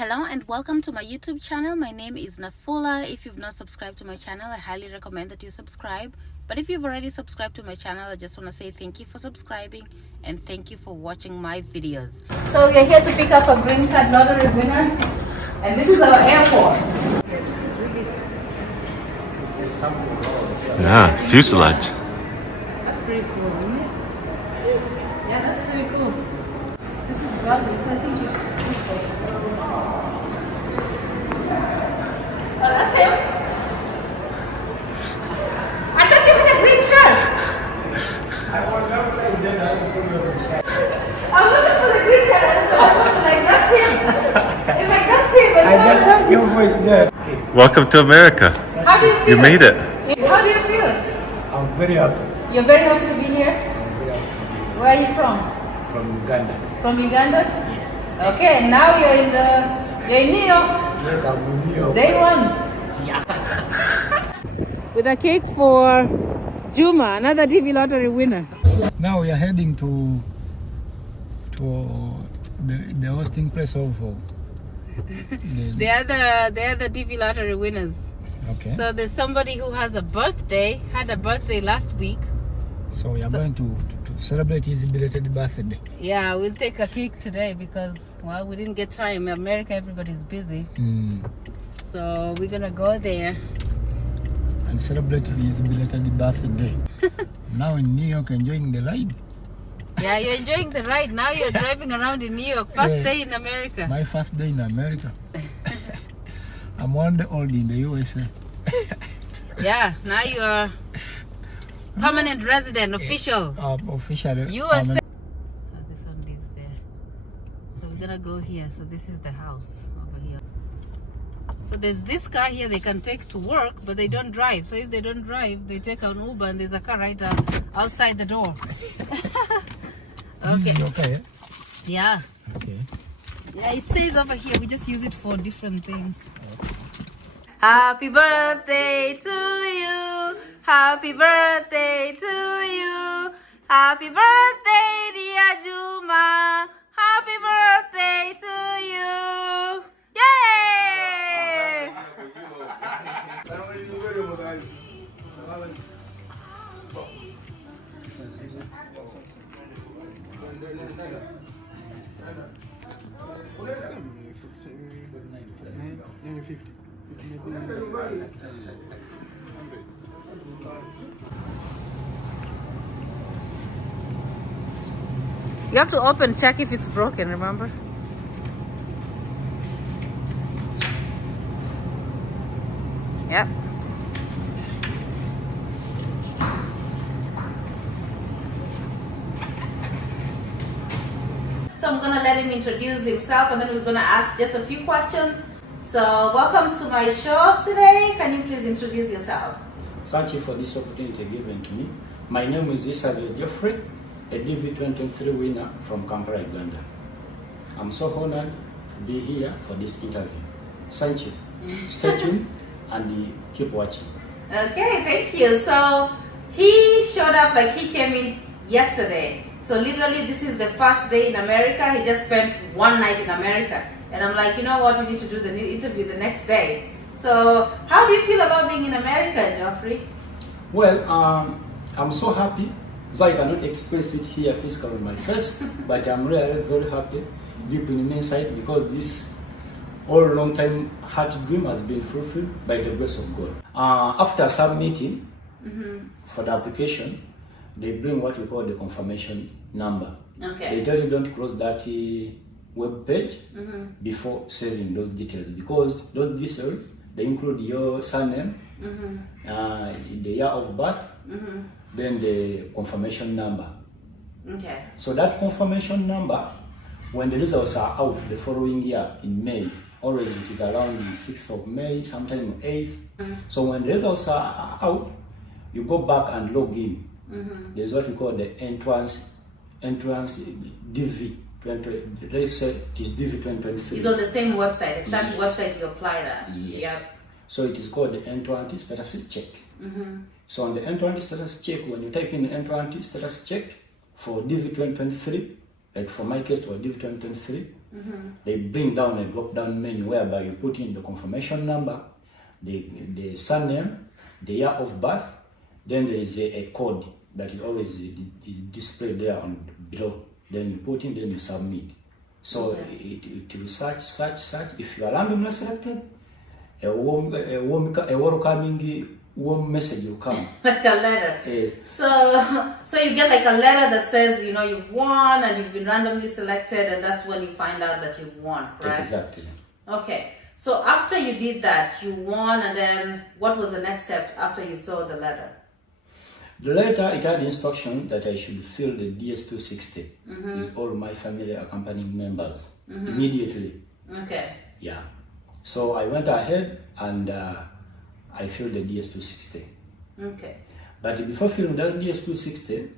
Hello and welcome to my YouTube channel. My name is NAFULA. If you've not subscribed to my channel, I highly recommend that you subscribe. But if you've already subscribed to my channel, I just want to say thank you for subscribing and thank you for watching my videos. So we are here to pick up a green card lottery winner, and this is our airport. Yeah, fuselage. That's pretty cool, isn't it? Yeah, that's pretty cool. This is lovely, so I think you. Oh, that's him. I thought you had a green shirt. I was outside then I put your shirt. I'm looking for the green shirt. I was like, that's him. It's like, that's him. I just heard your voice there. Okay. Welcome to America. How do you feel? You made it. How do you feel? I'm very happy. You're very happy to be here? I'm very happy. Where are you from? From Uganda. From Uganda? Yes. Okay, now you're in New York. Yes, I'm in New York. Day one. Yeah. With a cake for Juma, another DV lottery winner. Now we are heading to the hosting place of They are the DV lottery winners. Okay. So there's somebody who has a birthday, had a birthday last week. So we are going to celebrate his belated birthday. Yeah, we'll take a cake today because, well, we didn't get time. In America, everybody's busy. So we're going to go there. And celebrate his belated birthday. Now in New York, enjoying the ride. Yeah, you're enjoying the ride. Now you're driving around in New York. First day in America. My first day in America. I'm 1 day old in the USA. Yeah, now you're permanent resident, official. Officially. USA. This one lives there. So we're gonna go here. So this is the house over here. So there's this car here they can take to work, but they don't drive. So if they don't drive, they take an Uber and there's a car right outside the door. Okay. Okay. Yeah. Okay. Yeah, it says over here, we just use it for different things. Happy birthday to you. Happy birthday to you. Happy birthday, dear Juma. Happy birthday to you. Yay! You have to open, check if it's broken, remember? Yep. So I'm gonna let him introduce himself and then we're gonna ask just a few questions. So welcome to my show today. Can you please introduce yourself? Thank you for this opportunity given to me. My name is Geoffrey, a DV2025 winner from Kampala, Uganda. I'm so honored to be here for this interview. Thank you. Stay tuned and keep watching. Okay, thank you. So he showed up, like he came in yesterday. So literally this is the first day in America. He just spent one night in America. And I'm like, you know what, you need to do the new interview the next day. So how do you feel about being in America, Geoffrey? Well, I'm so happy. So I cannot express it here physically on my face, but I'm really very happy deep in the inside because this all long time heart dream has been fulfilled by the grace of God. After submitting for the application, they bring what we call the confirmation number. Okay. They tell you don't close that web page before saving those details because those details, they include your surname, the year of birth, then the confirmation number. Okay. So that confirmation number, when the results are out the following year in May, always it is around the 6th of May, sometime 8th. So when the results are out, you go back and log in. There's what we call the entrance DV. They say it is DV2025. It's on the same website, exact Yes. website you applied at. Yes. Yep. So it is called the entrance status check. So on the entrance status check, when you type in the entrance status check for DV2025, like for my case for DV2025, They bring down a drop-down menu whereby you put in the confirmation number, the surname, the year of birth, then there is a code that is always displayed there on below. Then you put in, then you submit. So it will search. If you are randomly selected, a welcoming warm message will come. Like a letter. So you get like a letter that says, you know, you've won and you've been randomly selected, and that's when you find out that you've won, correct? Exactly. Okay. So after you did that, you won, and then what was the next step after you saw the letter? The letter, it had instruction that I should fill the DS260 with all my family accompanying members immediately. Okay. Yeah. So I went ahead and I filled the DS260. Okay. But before filling that DS260,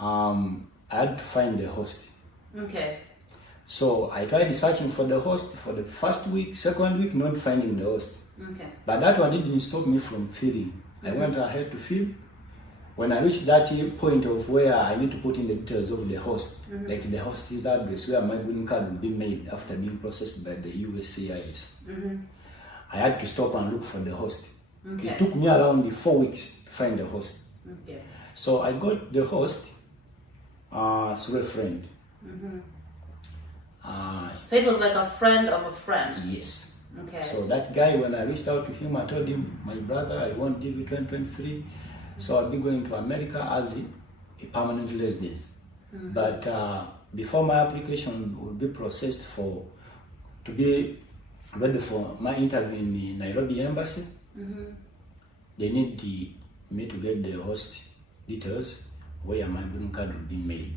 I had to find the host. Okay. So I tried searching for the host for the first week, second week, not finding the host. Okay. But that one didn't stop me from filling. I went ahead to fill. When I reached that point of where I need to put in the details of the host, like the host is the address where my green card will be made after being processed by the USCIS. I had to stop and look for the host. Okay. It took me around 4 weeks to find the host. Okay. So I got the host through a friend. So it was like a friend of a friend. Yes. Okay. So that guy, when I reached out to him, I told him, my brother, I want DV2025. So I'll be going to America as a permanent resident. But before my application will be processed to be ready for my interview in the Nairobi embassy, they need me to get the host details where my green card will be made.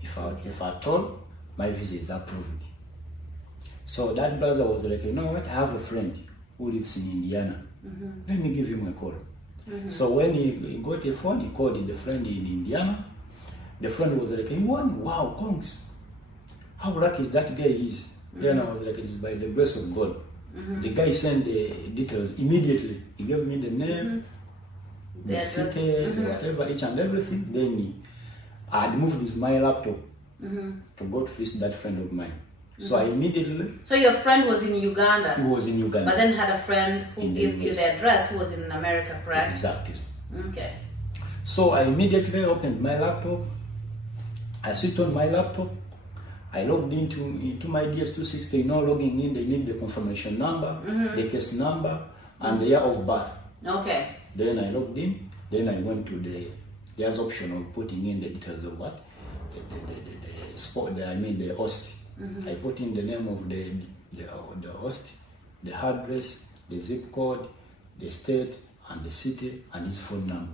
If at all, my visa is approved. So that brother was like, you know what, I have a friend who lives in Indiana. Let me give him a call. So when he got a phone, he called the friend in Indiana. The friend was like, he won, wow, congs. How lucky that guy is. Then I was like, it's by the grace of God. The guy sent the details immediately. He gave me the name, the city, whatever, each and everything. Then I had moved with my laptop to go to visit that friend of mine. So I immediately... So your friend was in Uganda? He was in Uganda. But then had a friend who gave you the address who was in America, correct? Exactly. Okay. So I immediately opened my laptop. I switched on my laptop. I logged into my DS260. You know, logging in, they need the confirmation number, the case number, and the year of birth. Okay. Then I logged in. Then I went to there's option of putting in the details of what? The host. I put in the name of the host, the address, the zip code, the state, and the city, and his phone number.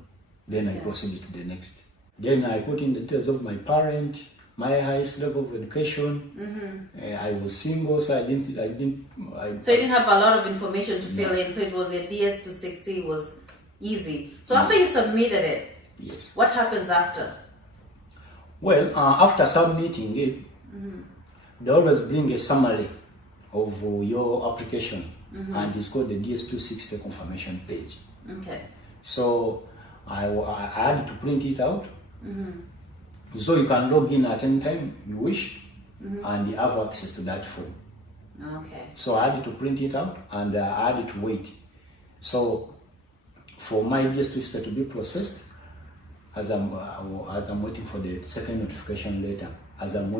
Then I proceeded to the next. Then I put in the details of my parent, my highest level of education. I was single, so So you didn't have a lot of information to fill in, so it was your DS260 was easy. So after you submitted it, what happens after? Well, after submitting it, they always bring a summary of your application, and it's called the DS260 confirmation page. Okay. So I had to print it out, so you can log in at any time you wish, and you have access to that form. Okay. So I had to print it out, and I had to wait. So for my DS260 to be processed, as I'm waiting for the second notification letter, as I'm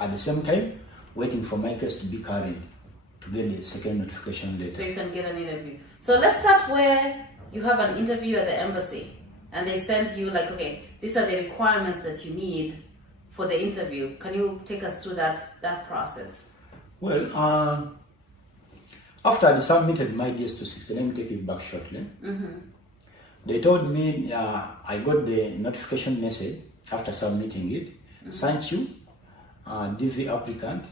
at the same time waiting for my case to be carried to get the second notification letter. So you can get an interview. So let's start where you have an interview at the embassy and they send you like, okay, these are the requirements that you need for the interview. Can you take us through that process? Well, after I submitted my DS260, let me take it back shortly. They told me I got the notification message after submitting it. Thank you, DV applicant.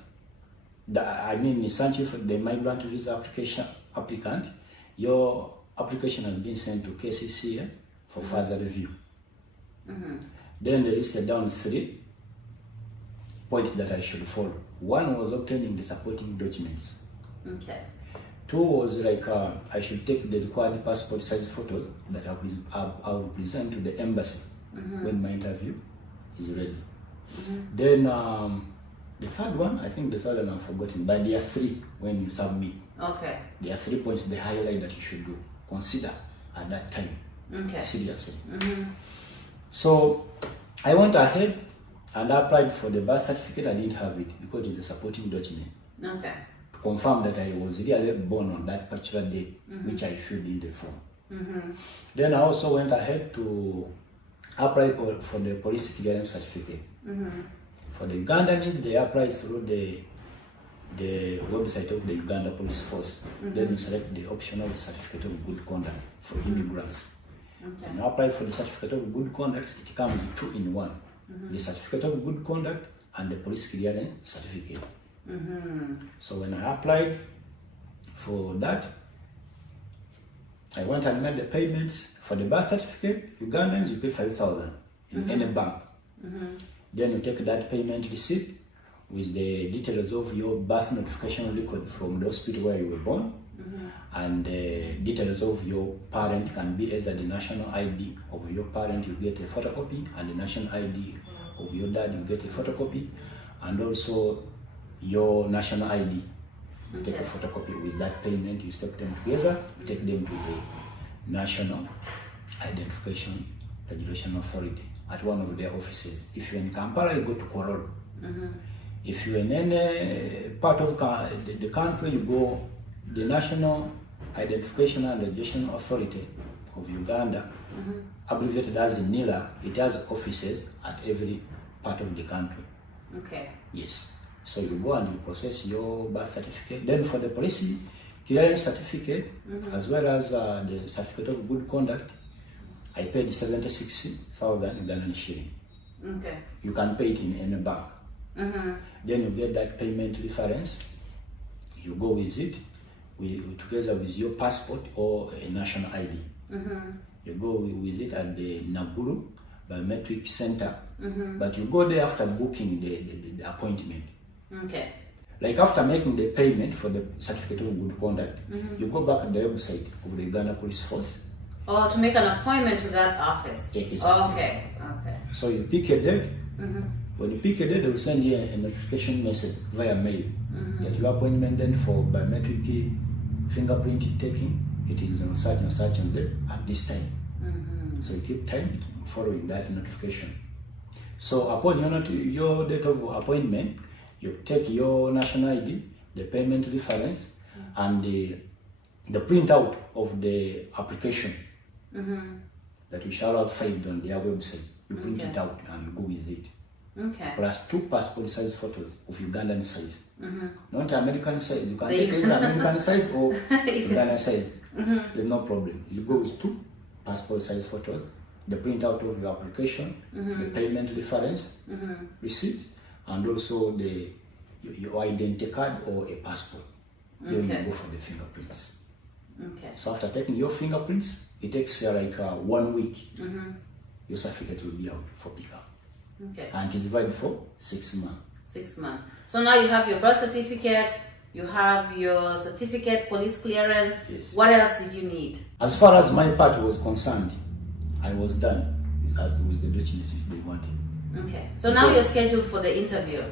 Thank you for the migrant visa application applicant. Your application has been sent to KCCA for further review. Then they listed down 3 points that I should follow. One was obtaining the supporting documents. Okay. 2 was like I should take the required passport size photos that I will present to the embassy when my interview is ready. Then The third one, I think the third one I've forgotten, but there are 3 when you submit. Okay. There are 3 points they highlight that you should do. Consider at that time. Okay. Seriously. So I went ahead and applied for the birth certificate. I didn't have it because it's a supporting document. Okay. To confirm that I was really born on that particular date, which I filled in the form. Then I also went ahead to apply for the police clearance certificate. For the Ugandanese, they apply through the website of the Uganda Police Force. Then you select the optional certificate of good conduct for immigrants. Okay. And apply for the certificate of good conduct, it comes 2 in 1. The certificate of good conduct and the police clearance certificate. So when I applied for that, I went and made the payments. For the birth certificate, Ugandans, you pay 5,000 in any bank. Then you take that payment receipt with the details of your birth notification record from the hospital where you were born, and the details of your parent can be either the national ID of your parent, you get a photocopy, and the national ID of your dad, you get a photocopy, and also your national ID. You take a photocopy with that payment, you stack them together, you take them to the National Identification Regulation Authority at one of their offices. If you're in Kampala, you go to Kororo. If you're in any part of the country, you go the National Identification and Regulation Authority of Uganda, abbreviated as NILA. It has offices at every part of the country. Okay. Yes. So you go and you process your birth certificate. Then for the police clearance certificate, as well as the certificate of good conduct, I paid 76,000 Ugandan shilling. Okay. You can pay it in any bank. Then you get that payment reference. You go with it, together with your passport or a national ID. You go with it at the NAFULA Biometric Center, but you go there after booking the appointment. Okay. Like after making the payment for the certificate of good conduct, you go back to the website of the Uganda Police Force. Oh, to make an appointment to that office? Yeah, exactly. Okay, okay. So you pick a date. When you pick a date, they will send you a notification message via mail that your appointment then for biometric fingerprint taking, it is on such and such and date at this time. So you keep time following that notification. So upon your date of appointment, you take your national ID, the payment reference, and the printout of the application that we shall have filed on their website. You print it out and you go with it. Okay. Plus 2 passport size photos of Ugandan size. Not American size. You can take either American size or Ugandan size. There's no problem. You go with 2 passport size photos, the printout of your application, the payment reference, receipt, and also your identity card or a passport. Then you go for the fingerprints. Okay. So after taking your fingerprints, it takes like 1 week. Your certificate will be out for pickup. Okay. And it is valid for 6 months. 6 months. So now you have your birth certificate, you have your certificate, police clearance. Yes. What else did you need? As far as my part was concerned, I was done with the documents they wanted. Okay. So now you're scheduled for the interview.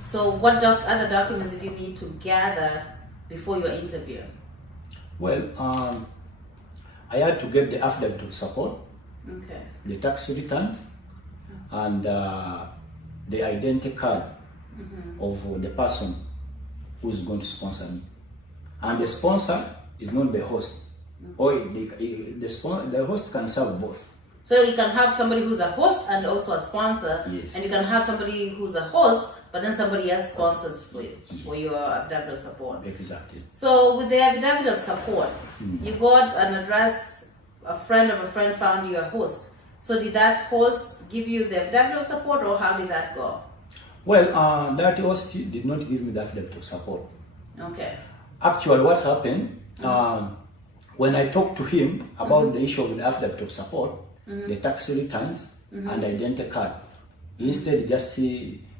So what other documents did you need to gather before your interview? Well, I had to get the affidavit of support, the tax returns, and the identity card of the person who is going to sponsor me. And the sponsor is not the host. Or the host can serve both. So you can have somebody who's a host and also a sponsor. Yes. And you can have somebody who's a host, but then somebody else sponsors for you, for your affidavit of support. Exactly. So with the affidavit of support, you got an address, a friend of a friend found you a host. So did that host give you the affidavit of support, or how did that go? Well, that host did not give me the affidavit of support. Okay. Actually, what happened, when I talked to him about the issue of the affidavit of support, the tax returns, and the identity card, he instead just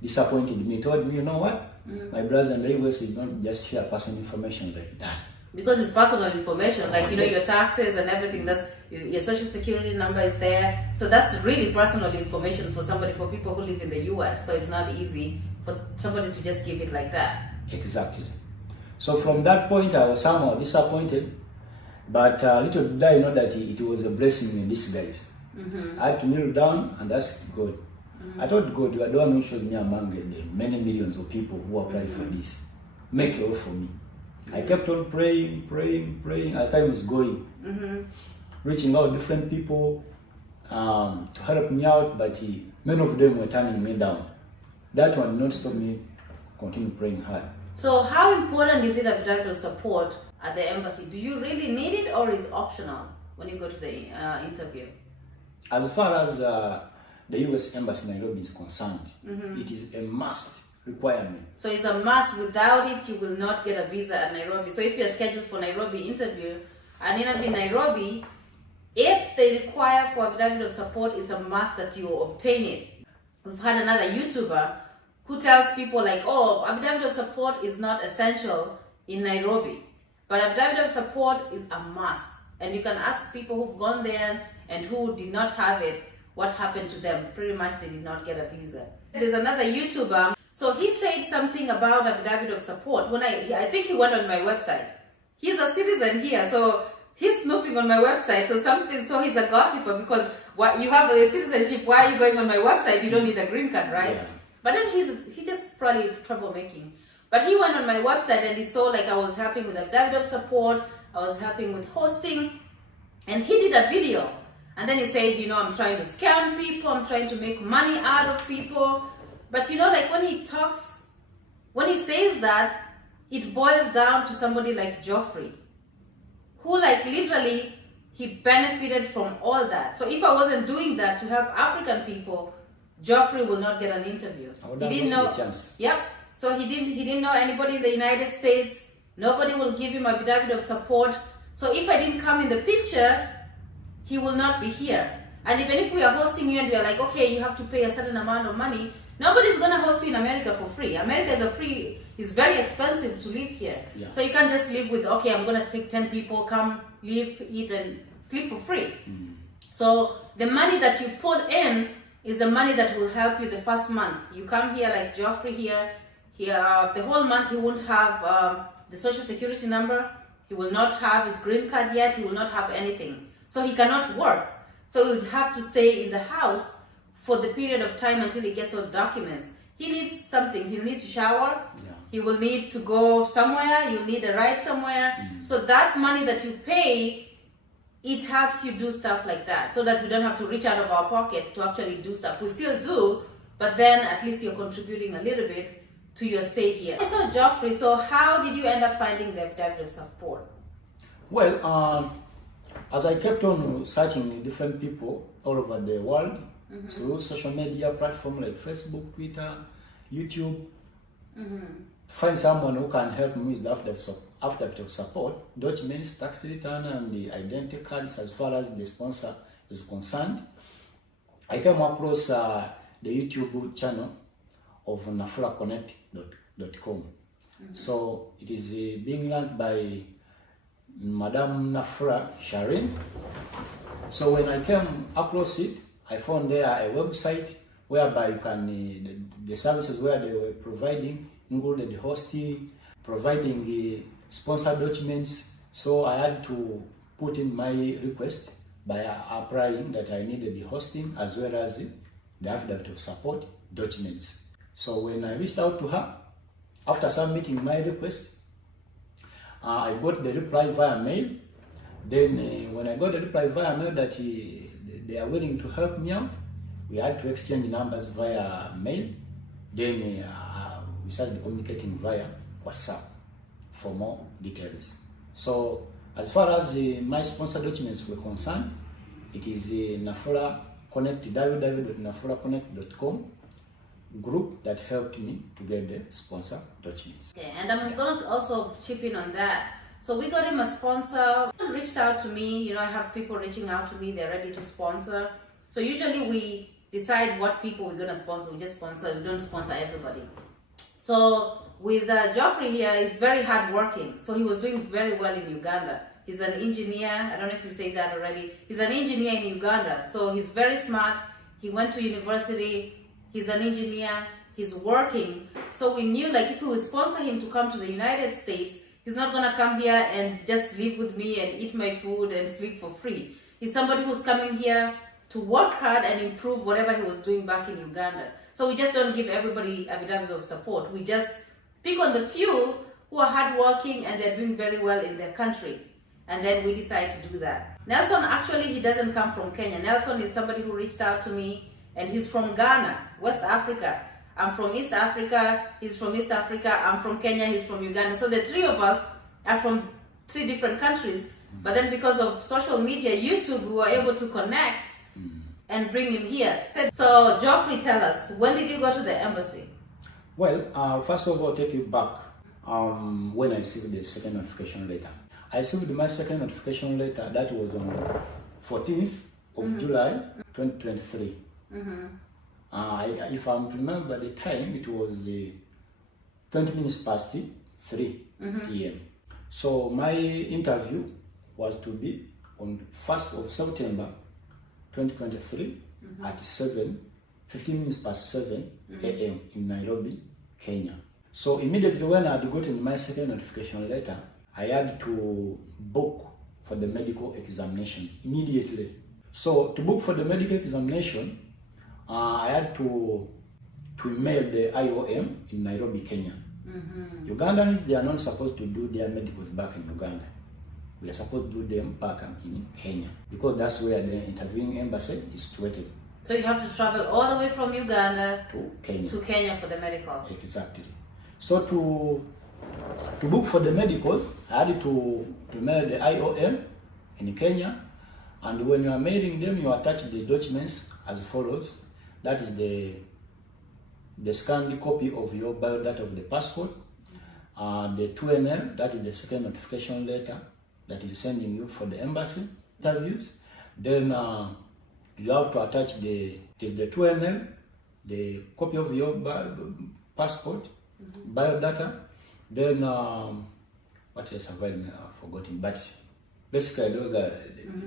disappointed me. He told me, you know what, my brothers and neighbors is not just share personal information like that. Because it's personal information, like your taxes and everything. That's your social security number is there. So that's really personal information for people who live in the US. So it's not easy for somebody to just give it like that. Exactly. So from that point, I was somehow disappointed, but little did I know that it was a blessing in disguise. I had to kneel down and ask God. I told God, you are the one who chose me among the many millions of people who applied for this. Make a way for me. I kept on praying as time was going, reaching out different people to help me out, but many of them were turning me down. That one did not stop me continue praying hard. So how important is it affidavit of support at the embassy? Do you really need it, or is it optional when you go to the interview? As far as the U.S. Embassy in Nairobi is concerned, it is a must requirement. So it's a must. Without it, you will not get a visa at Nairobi. So if you're scheduled for Nairobi interview, an interview in Nairobi, if they require for affidavit of support, it's a must that you obtain it. We've had another YouTuber who tells people like, oh, affidavit of support is not essential in Nairobi, but affidavit of support is a must. And you can ask people who've gone there and who did not have it, what happened to them. Pretty much they did not get a visa. There's another YouTuber, so he said something about affidavit of support. When I think he went on my website. He's a citizen here, so he's snooping on my website. So he's a gossiper, because what you have a citizenship, why are you going on my website? You don't need a green card, right? Yeah. But then he just probably troublemaking. But he went on my website and he saw like I was helping with affidavit of support, I was helping with hosting, and he did a video. And then he said, you know, I'm trying to scam people, I'm trying to make money out of people. But you know, like when he says that, it boils down to somebody like Geoffrey, who like literally, he benefited from all that. So if I wasn't doing that to help African people, Geoffrey will not get an interview. He didn't know. Yep. So he didn't know anybody in the United States. Nobody will give him a affidavit of support. So if I didn't come in the picture, he will not be here. And even if we are hosting you and we are like, okay, you have to pay a certain amount of money, nobody's gonna host you in America for free. America is very expensive to live here. Yeah. So you can't just live with, okay, I'm gonna take 10 people, come, live, eat, and sleep for free. So the money that you put in is the money that will help you the first month. You come here like Geoffrey here, the whole month he won't have the social security number, he will not have his green card yet, he will not have anything. So he cannot work. So he'll have to stay in the house for the period of time until he gets all documents. He needs something, he'll need to shower, he will need to go somewhere, you'll need a ride somewhere. So that money that you pay, it helps you do stuff like that, so that we don't have to reach out of our pocket to actually do stuff. We still do, but then at least you're contributing a little bit to your stay here. So Geoffrey, so how did you end up finding the affidavit of support? Well, as I kept on searching different people all over the world, through social media platforms like Facebook, Twitter, YouTube, to find someone who can help me with the affidavit of support, documents, tax return, and the identity cards as far as the sponsor is concerned, I came across the YouTube channel of NAFULAConnect.com. So it is being run by Madam NAFULA SHARLEEN. So when I came across it, I found there a website whereby you can, the services where they were providing included hosting, providing sponsor documents. So I had to put in my request by applying that I needed the hosting as well as the affidavit of support documents. So when I reached out to her, after submitting my request, I got the reply via mail. Then when I got the reply via mail that they are willing to help me out, we had to exchange numbers via mail. Then we started communicating via WhatsApp for more details. So as far as my sponsor documents were concerned, it is NAFULA Connect, www.nafulaconnect.com group that helped me to get the sponsor documents. Okay, and I'm going to also chip in on that. So we got him a sponsor, reached out to me, you know, I have people reaching out to me, they're ready to sponsor. So usually we decide what people we're going to sponsor, we just sponsor, we don't sponsor everybody. So with Geoffrey here, he's very hardworking. So he was doing very well in Uganda. He's an engineer, I don't know if you say that already. He's an engineer in Uganda, so he's very smart. He went to university, he's an engineer, he's working. So we knew like if we would sponsor him to come to the United States, he's not gonna come here and just live with me and eat my food and sleep for free. He's somebody who's coming here to work hard and improve whatever he was doing back in Uganda. So we just don't give everybody affidavits of support. We just pick on the few who are hardworking and they're doing very well in their country. And then we decide to do that. Nelson, actually, he doesn't come from Kenya. Nelson is somebody who reached out to me, and he's from Ghana, West Africa. I'm from East Africa, he's from East Africa, I'm from Kenya, he's from Uganda. So the three of us are from 3 different countries. But then because of social media, YouTube, we were able to connect and bring him here. So Geoffrey, tell us, when did you go to the embassy? Well, first of all, take you back when I received the second notification letter. I received my second notification letter, that was on 14th of July 2023. If I remember the time, it was 20 minutes past 3 p.m. So my interview was to be on 1st of September 2023 at 15 minutes past 7 a.m. in Nairobi, Kenya. So immediately when I had gotten my second notification letter, I had to book for the medical examinations immediately. So to book for the medical examination, I had to mail the IOM in Nairobi, Kenya. Ugandans, they are not supposed to do their medicals back in Uganda. We are supposed to do them back in Kenya because that's where the interviewing embassy is situated. So you have to travel all the way from Uganda to Kenya for the medical. Exactly. So to book for the medicals, I had to mail the IOM in Kenya, and when you are mailing them, you attach the documents as follows. That is the scanned copy of your biodata of the passport, the 2NL, that is the second notification letter that is sending you for the embassy interviews. Then you have to attach the 2NL, the copy of your passport, biodata. Then what else have I forgotten? But basically those are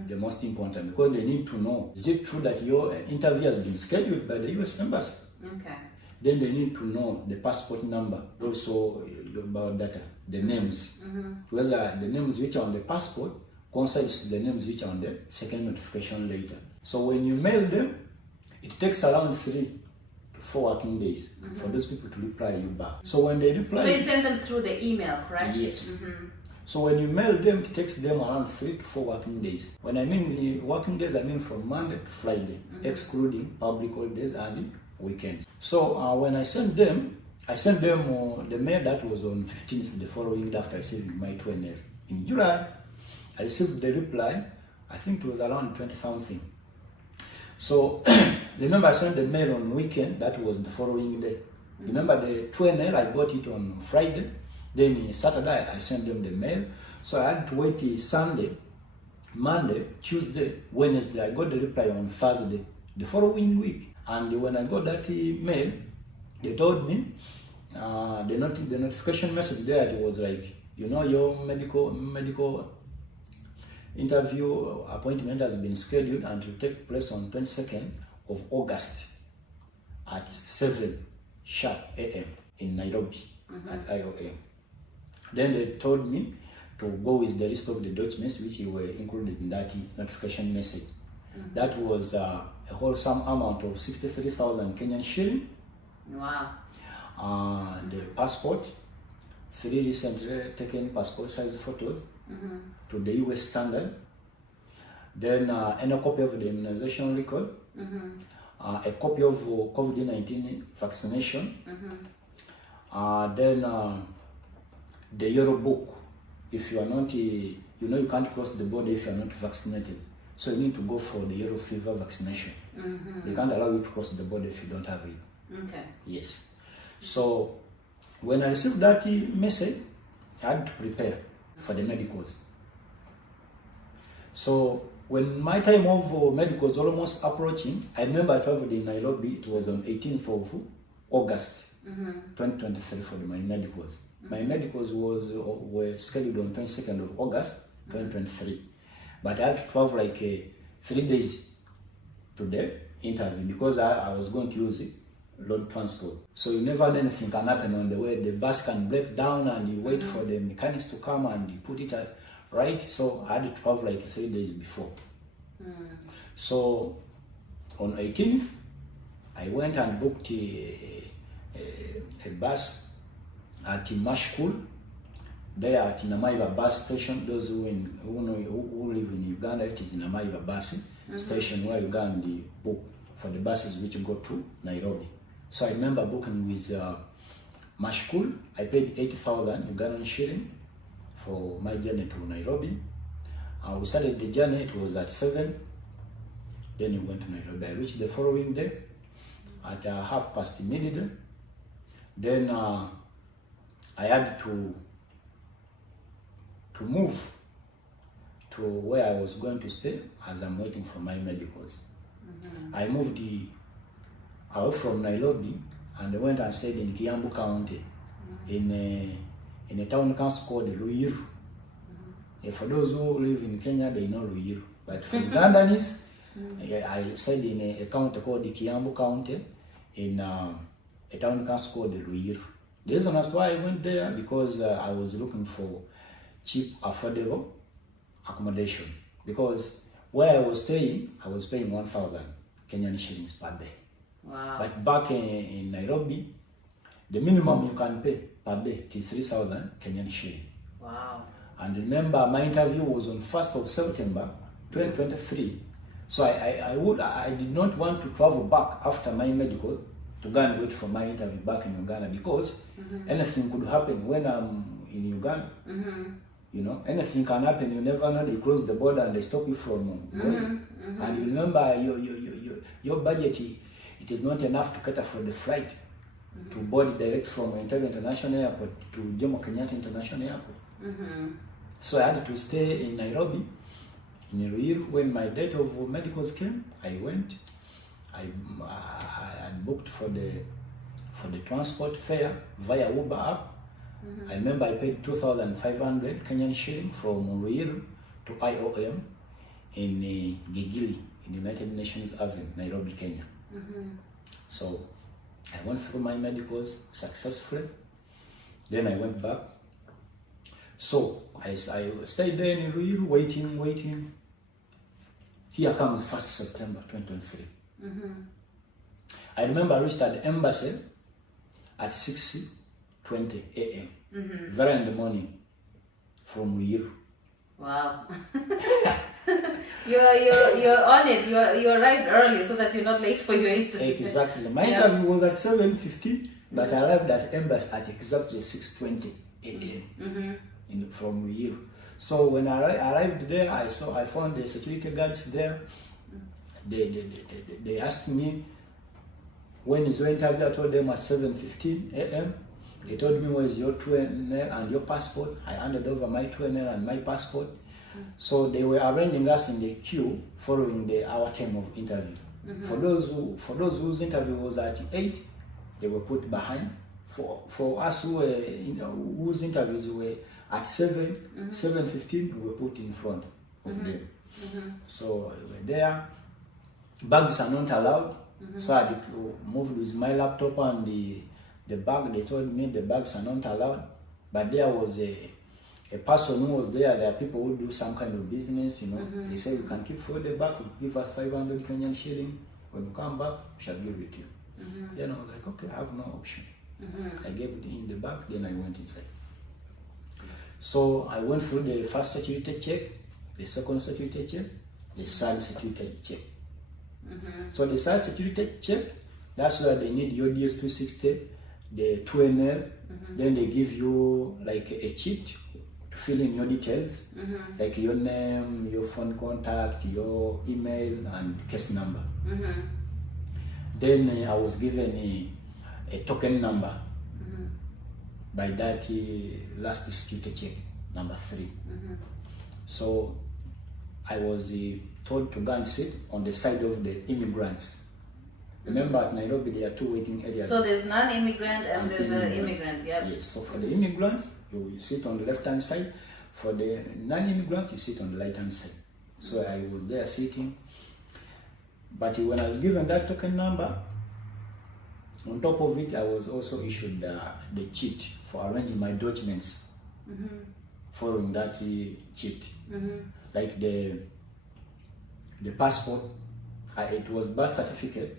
the most important because they need to know, is it true that your interview has been scheduled by the US Embassy? Okay. Then they need to know the passport number, also your biodata, the names. Whether the names which are on the passport coincides with the names which are on the second notification letter. So when you mail them, it takes around 3 to 4 working days for those people to reply you back. So when they reply... So you send them through the email, correct? Yes. So when you mail them, it takes them around 3 to 4 working days. When I mean the working days, I mean from Monday to Friday, excluding public holidays and weekends. So when I sent them the mail that was on 15th, the following day after receiving my 2NL. In July, I received the reply, I think it was around 20 something. So remember I sent the mail on weekend, that was the following day. Remember the 2NL, I got it on Friday. Then Saturday, I sent them the mail. So I had to wait till Sunday, Monday, Tuesday, Wednesday. I got the reply on Thursday, the following week. And when I got that mail, they told me, the notification message there, it was like, you know, your medical interview appointment has been scheduled and will take place on 22nd of August at 7 sharp a.m. in Nairobi at IOM. Then they told me to go with the list of the documents which were included in that notification message. That was a whole sum amount of 63,000 Kenyan shilling. Wow. The passport, 3 recently taken passport size photos to the US standard. Then any copy of the immunization record, a copy of COVID-19 vaccination, then the Euro book. If you are not, you know, you can't cross the border if you are not vaccinated. So you need to go for the yellow fever vaccination. They can't allow you to cross the border if you don't have it. Okay. Yes. So when I received that message, I had to prepare for the medicals. So when my time of medicals almost approaching, I remember I traveled in Nairobi. It was on 18th of August 2023 for my medicals. My medicals were scheduled on 22nd of August 2023. But I had to travel like 3 days to the interview because I was going to use road transport. So you never know anything can happen on the way. The bus can break down and you wait for the mechanics to come and you put it right. So I had to travel like 3 days before. So on 18th, I went and booked a bus at Mashkul, there at Namaiva bus station. Those who live in Uganda, it is Namaiva bus station where you go and book for the buses which go to Nairobi. So I remember booking with Mashkul. I paid 80,000 Ugandan shilling for my journey to Nairobi. We started the journey, it was at 7. Then we went to Nairobi. I reached the following day at midday. Then I had to move to where I was going to stay as I'm waiting for my medicals. I moved away from Nairobi and I went and stayed in Kiambu County in a town council called Ruiru. For those who live in Kenya, they know Ruiru. But for Ugandans, I stayed in a county called Kiambu County in a town council called Ruiru. The reason as why I went there because I was looking for cheap, affordable accommodation. Because where I was staying, I was paying 1,000 Kenyan shillings per day. Wow. But back in Nairobi, the minimum you can pay per day is 3,000 Kenyan shillings. Wow. And remember, my interview was on 1st of September 2023. So I did not want to travel back after my medical to go and wait for my interview back in Uganda because anything could happen when I'm in Uganda. You know, anything can happen. You never know. They close the border and they stop you from going. And you remember your budget, it is not enough to cater for the flight to board direct from Entebbe International Airport to Jomo Kenyatta International Airport. So I had to stay in Nairobi, in Ruiru. When my date of medicals came, I went. I booked for the transport fare via Uber app. I remember I paid 2,500 Kenyan shilling from Ruiru to IOM in Gigili, in United Nations Avenue, Nairobi, Kenya. So I went through my medicals successfully. Then I went back. So I stayed there in Ruiru, waiting. Here comes 1st September 2023. I remember I reached at the embassy at 6:20 a.m. Very in the morning from Ruiru. Wow. You're on it. You're right early so that you're not late for your interview. Exactly. My interview was at 7:15, but I arrived at embassy at exactly 6:20 a.m. From Ruiru. So when I arrived there, I found the security guards there. They asked me, when is your interview? I told them at 7:15 a.m. They told me, where is your 2NL and your passport? I handed over my 2NL and my passport. So they were arranging us in the queue following our time of interview. For those whose interview was at 8, they were put behind. For us who were, whose interviews were at 7:15, we were put in front of them. So we were there. Bags are not allowed. So I moved with my laptop and the bag. They told me the bags are not allowed. But there was a person who was there. There are people who do some kind of business, They say, you can keep for the bag, you give us 500 Kenyan shilling. When you come back, we shall give it to you. Then I was like, okay, I have no option. I gave it in the bag, then I went inside. So I went through the first security check, the second security check, the third security check. So the third security check, that's where they need your DS260, the 2NL, then they give you like a sheet to fill in your details, like your name, your phone contact, your email, and case number. Then I was given a token number by that last security check, number 3. So I was told to go and sit on the side of the immigrants. Remember, at Nairobi there are 2 waiting areas. So there's non-immigrant and there's an immigrant. Yes. So for the immigrants, you sit on the left-hand side. For the non-immigrants, you sit on the right-hand side. So I was there sitting. But when I was given that token number, On top of it, I was also issued the cheat for arranging my documents. Following that cheat, like the passport, it was birth certificate,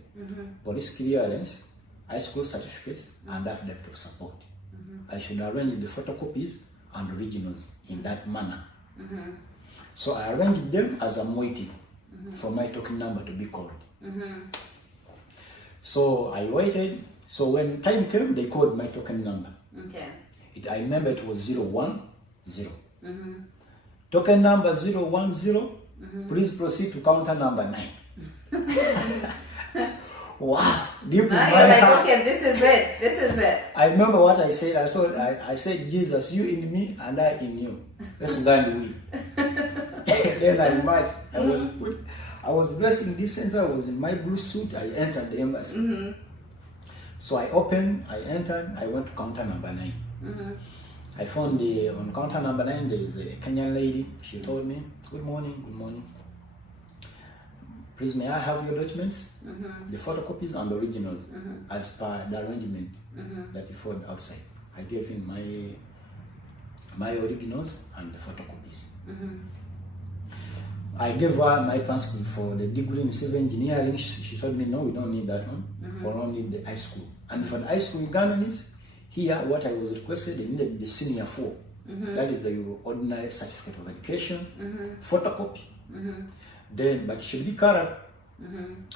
police clearance, high school certificates, and affidavit of support. I should arrange the photocopies and originals in that manner. So I arranged them as I'm waiting for my token number to be called. So I waited. So when time came, they called my token number. Okay. I remember it was 010. Token number 010. Please proceed to counter number 9. Wow. Deep in Now my you're like, heart. okay, this is it. This is it. I remember what I said. I said, Jesus, you in me and I in you. Let's go and win. Then I marched. I was blessing this center. I was in my blue suit. I entered the embassy. So I opened, I entered, I went to counter number 9. I found on counter number 9, there is a Kenyan lady. She told me, good morning, good morning. Please, may I have your documents, the photocopies and the originals, as per the arrangement that you found outside. I gave him my originals and the photocopies. I gave her my transcript for the degree in civil engineering. She told me, no, we don't need that one. We only need the high school. And for the high school in Ghanaians, here what I was requested, they needed the senior 4. That is the ordinary certificate of education, photocopy. Then, but it should be colored.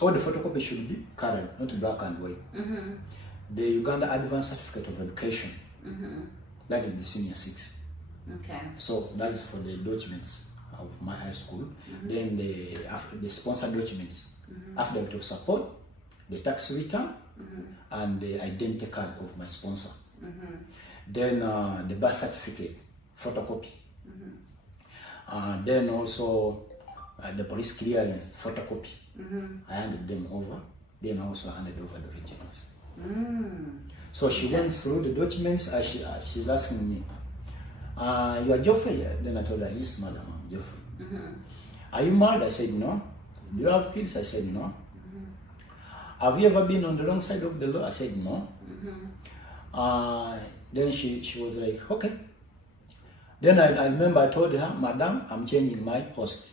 All the photocopy should be colored, not black and white. The Uganda Advanced Certificate of Education, that is the senior 6. Okay. So that's for the documents of my high school. Then the sponsored documents, affidavit of support, the tax return, and the identity card of my sponsor. Then the birth certificate, photocopy. Then also the police clearance, photocopy. I handed them over. Then I also handed over the originals. So she went through the documents. She's asking me, you are Geoffrey? Then I told her, yes, madam, I'm Geoffrey. Are you married? I said, no. Do you have kids? I said, no. Have you ever been on the wrong side of the law? I said, no. Then she was like, okay. Then I remember I told her, madam, I'm changing my host.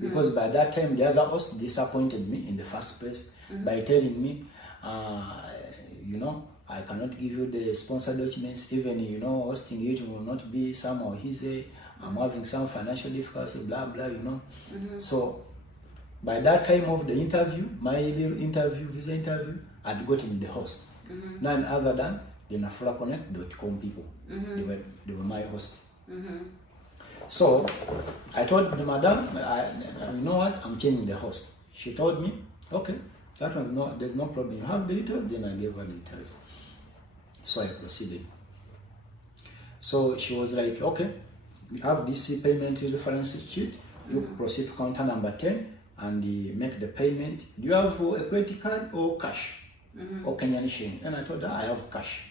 Because by that time, the other host disappointed me in the first place by telling me, you know, I cannot give you the sponsor documents, even, you know, hosting it will not be somehow easy. I'm having some financial difficulty, blah, blah, you know. So by that time of the interview, my little interview, visa interview, I'd gotten the host. None other than the NAFULAconnect.com people. They were my host. So I told the madam, you know what, I'm changing the host. She told me, okay, that one's no, there's no problem. You have the details? Then I gave her the details. So I proceeded. So she was like, okay, we have this payment reference sheet. You proceed to counter number 10 and make the payment. Do you have a credit card or cash? Or Kenyan shilling? And I told her I have cash.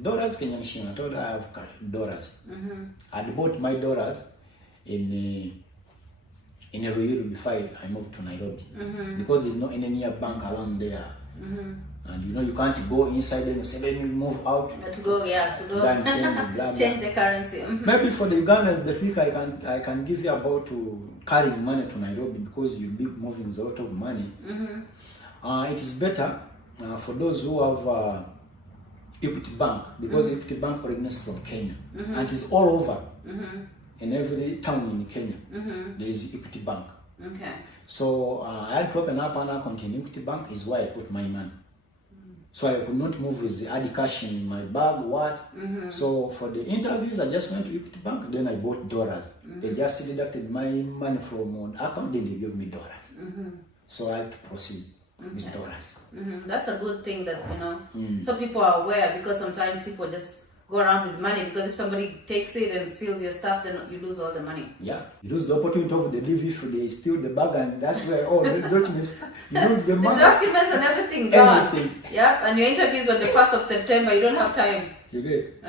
Dollars, Kenyan shilling. I told her I have dollars. I bought my dollars in Ruiru before I moved to Nairobi. Because there's no any near bank around there. And you know, you can't go inside them and say, then you move out. To go change the currency. Maybe for the Ugandans, the trick I can give you about to carrying money to Nairobi, because you'll be moving a lot of money. It is better for those who have Equity Bank, because Equity Bank originates from Kenya, and it is all over. In every town in Kenya, there is Equity Bank. Okay. So I had to open up an account in Equity Bank, is where I put my money. So I could not move with the ID cash in my bag, So for the interviews, I just went to Equity Bank, then I bought dollars. They just deducted my money from the account, then they gave me dollars. So I had to proceed with dollars. That's a good thing that, you know, some people are aware, because sometimes people just go around with money, because if somebody takes it and steals your stuff, then you lose all the money. Yeah, you lose the opportunity of the DV if they steal the bag, and that's where all the documents, you lose the money. The documents and everything gone. Yeah, and your interview is on the 1st of September, you don't have time. You get.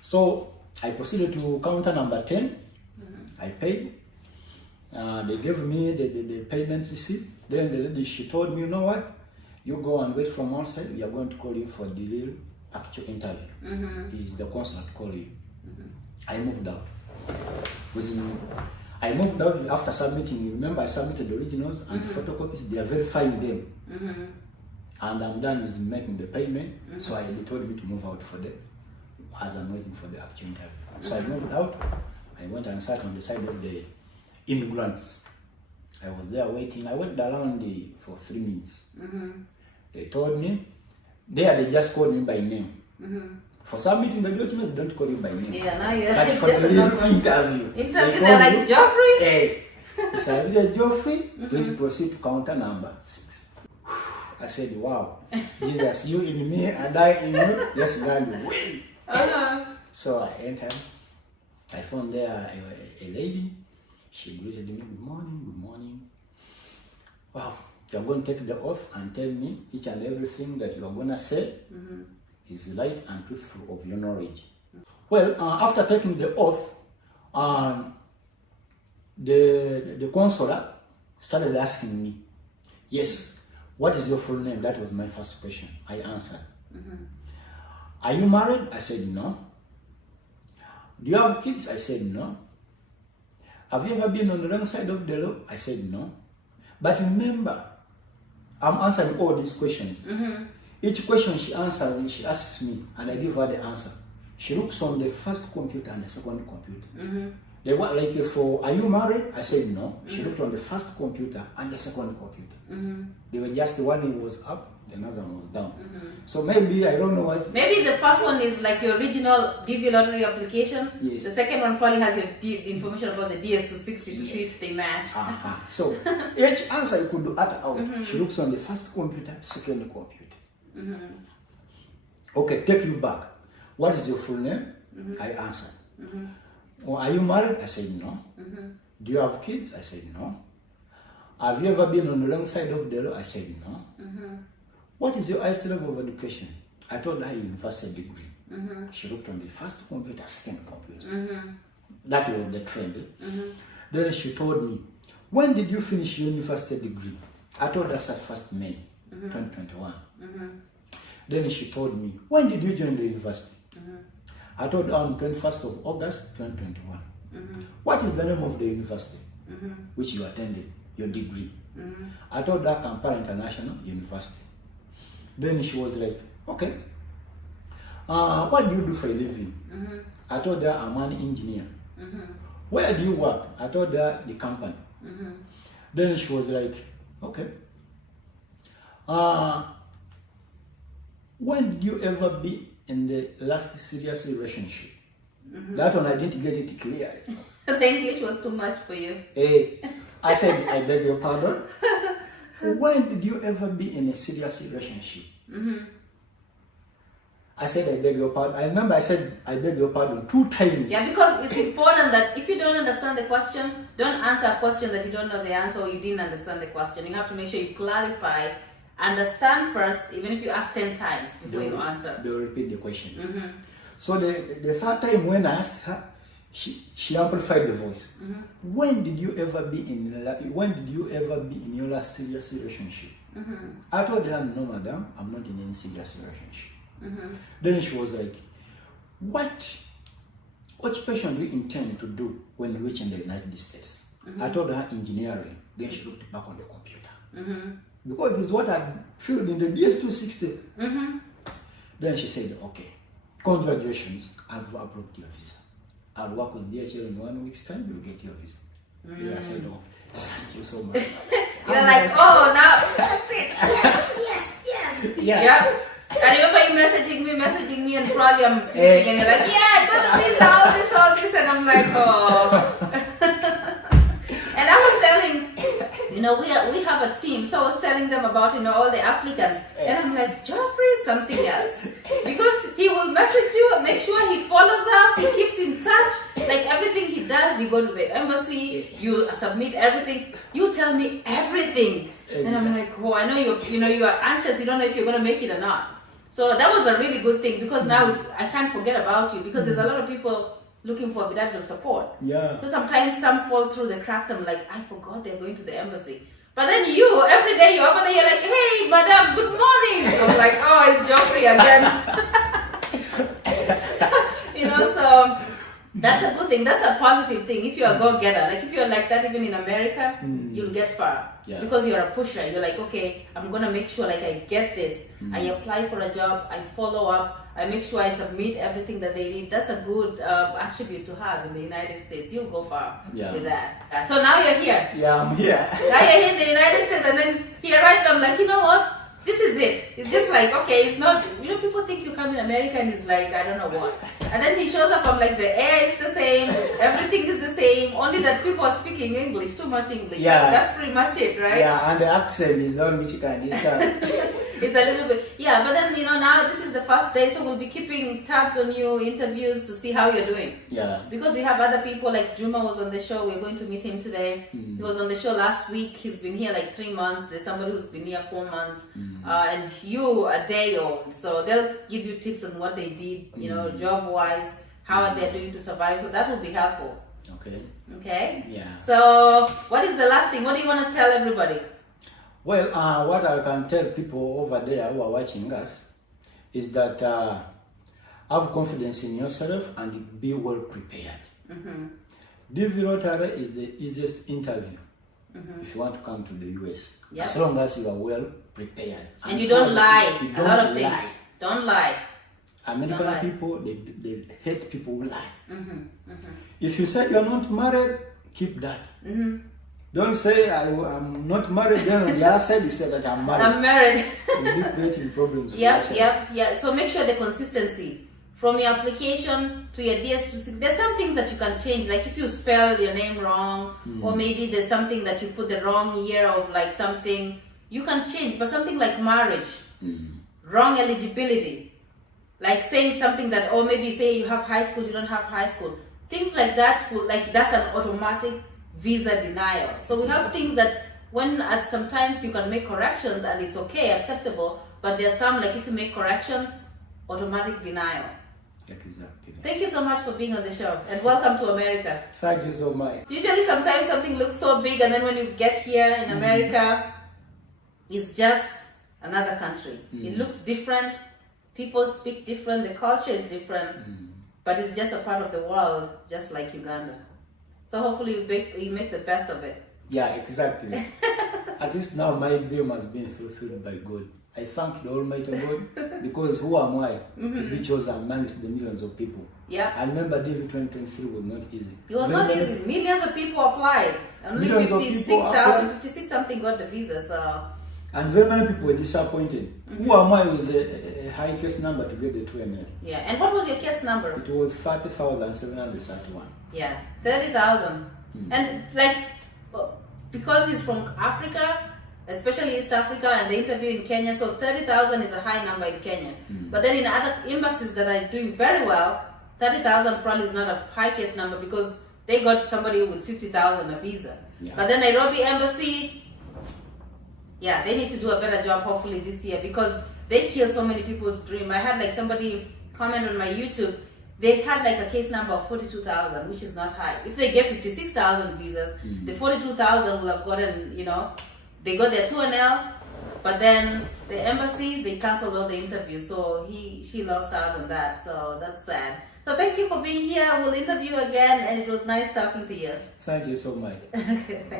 So I proceeded to counter number 10. I paid. They gave me the payment receipt. Then the lady, she told me, you know what? You go and wait from outside. We are going to call you for the real actual interview. It's the consular to call you. I moved out. I moved out after submitting. Remember, I submitted the originals and the photocopies. They are verifying them. And I'm done with making the payment. So they told me to move out for them as I'm waiting for the actual interview. So I moved out. I went and sat on the side of the immigrants. I was there waiting. I went around for 3 minutes. They told me, they just called me by name. For submitting the documents, they don't call you by name. Yeah, now you're but for the real interview. They're like, Geoffrey? Hey, so I said, Geoffrey, please proceed to counter number 6. I said, wow, Jesus, you in me and I in you, let's go win. So I entered. I found there a lady. She greeted me, good morning, good morning. Wow, you're going to take the oath and tell me each and everything that you are going to say is right and truthful of your knowledge. Well, after taking the oath, the consular started asking me, yes, what is your full name? That was my first question. I answered. Are you married? I said no. Do you have kids? I said no. Have you ever been on the wrong side of the law? I said no. But remember, I'm answering all these questions. Each question she answers, she asks me, and I give her the answer. She looks on the first computer and the second computer. They were like, for, are you married? I said no. She looked on the first computer and the second computer. They were just, the one was up, the other one was down. So maybe, I don't know what. Maybe the first one is like your original DV lottery application. Yes. The second one probably has your information about the DS260 to see if they match. So each answer you could do at out. She looks on the first computer, second computer. Okay, take you back. What is your full name? I answered. Are you married? I said no. Do you have kids? I said no. Have you ever been on the wrong side of the law? I said no. What is your highest level of education? I told her university degree. She looked on the first computer, second computer. That was the trend. Then she told me, when did you finish your university degree? I told her at 1st May 2021. Then she told me, when did you join the university? I told her on 21st of August 2021. What is the name of the university which you attended, your degree? I told her Kampala International University. Then she was like, okay. What do you do for a living? I told her I'm an engineer. Where do you work? I told her the company. Then she was like, okay. When did you ever be in the last serious relationship? That one I didn't get it clear. The English was too much for you. I said, I beg your pardon. When did you ever be in a serious relationship? I said, I beg your pardon. I remember I said, I beg your pardon 2 times. Yeah, because it's important that if you don't understand the question, don't answer a question that you don't know the answer or you didn't understand the question. You have to make sure you clarify, understand first, even if you ask 10 times before you answer. They'll repeat the question. So the 3rd time when I asked her, she amplified the voice. When did you ever be in your last serious relationship? I told her, no, madam, I'm not in any serious relationship. Then she was like, what occupation do you intend to do when you reach in the United States? I told her engineering. Then she looked back on the computer. Because this is what I filled in the DS260. Then she said, okay, congratulations, I've approved your visa. I'll work with DHL in 1 week's time, you'll get your visa. Then I said, oh, thank you so much. You're like, oh, now that's it. Yes. I remember you messaging me, and probably I'm sleeping, and you're like, yeah, I got this, all this, and I'm like, oh. And I was telling, we have a team, so I was telling them about, all the applicants, and I'm like, Geoffrey is something else, because he will message you, make sure he follows up, he keeps in touch, like everything he does, you go to the embassy, you submit everything, you tell me everything, and I'm like, oh, I know you are anxious, you don't know if you're gonna make it or not. So that was a really good thing, because now I can't forget about you, because there's a lot of people looking for a bit of support. Yeah. So sometimes some fall through the cracks. I'm like, I forgot they're going to the embassy. But then you, every day you're over there, you're like, hey, madam, good morning. So I'm like, oh, it's Geoffrey again. So that's a good thing. That's a positive thing. If you're a go-getter, like if you're like that even in America, you'll get far. Yeah. Because you're a pusher. You're like, okay, I'm going to make sure like I get this. I apply for a job. I follow up. I make sure I submit everything that they need. That's a good attribute to have in the United States. You'll go far with that. So now you're here. Yeah, I'm here. Now you're here in the United States, and then he arrived. I'm like, you know what? This is it. It's just like, okay, it's not, people think you come in America and it's like, I don't know what. And then he shows up, I'm like, the air is the same, everything is the same, only that people are speaking English, too much English. Yeah. That's pretty much it, right? Yeah, and the accent is not Michigan. It's a little bit, yeah, but then, now this is the first day, so we'll be keeping tabs on you, interviews to see how you're doing. Yeah. Because we have other people, like Juma was on the show, we're going to meet him today. He was on the show last week, he's been here like 3 months, there's somebody who's been here 4 months, and you a day old. So they'll give you tips on what they did, job-wise, how they're doing to survive, so that will be helpful. Okay? Yeah. So, what is the last thing? What do you want to tell everybody? Well, what I can tell people over there who are watching us is that have confidence in yourself and be well prepared. DV lottery is the easiest interview if you want to come to the US, as long as you are well prepared. And you don't lie. A lot of things. Don't lie. American people, they hate people who lie. If you say you're not married, keep that. Don't say I'm not married, then on the other side you say that I'm married. I'm married. You'll be creating problems. Yeah. So make sure the consistency from your application to your DS2. There's some things that you can change, like if you spell your name wrong, or maybe there's something that you put the wrong year of like something, you can change. But something like marriage, wrong eligibility, like saying something that, or maybe you say you have high school, you don't have high school. Things like that, that's an automatic visa denial. So we have things that sometimes you can make corrections and it's okay, acceptable, but there's some, like if you make correction, automatic denial. Exactly. Thank you so much for being on the show and welcome to America. Thank you so much. Usually sometimes something looks so big and then when you get here in America, it's just another country. It looks different, people speak different, the culture is different, but it's just a part of the world, just like Uganda. So hopefully you make the best of it. Yeah, exactly. At least now my dream has been fulfilled by God. I thank the Almighty God because who am I to be chosen amongst the millions of people? Yeah. I remember DV2025 was not easy. It was not easy. Millions of people applied. Only 56 something got the visa. So. And very many people were disappointed. Who am I with a high case number to get the 2ML? Yeah. And what was your case number? It was 30,731. Yeah, 30,000. And like, because he's from Africa, especially East Africa, and the interview in Kenya, so 30,000 is a high number in Kenya. But then in other embassies that are doing very well, 30,000 probably is not a high case number because they got somebody with 50,000 a visa. Yeah. But then Nairobi embassy, yeah, they need to do a better job hopefully this year because they kill so many people's dream. I had like somebody comment on my YouTube. They had like a case number of 42,000, which is not high. If they get 56,000 visas, the 42,000 will have gotten, they got their 2NL, but then the embassy, they canceled all the interviews. So she lost out on that. So that's sad. So thank you for being here. We'll interview again, and it was nice talking to you. Thank you so much. Okay, thanks.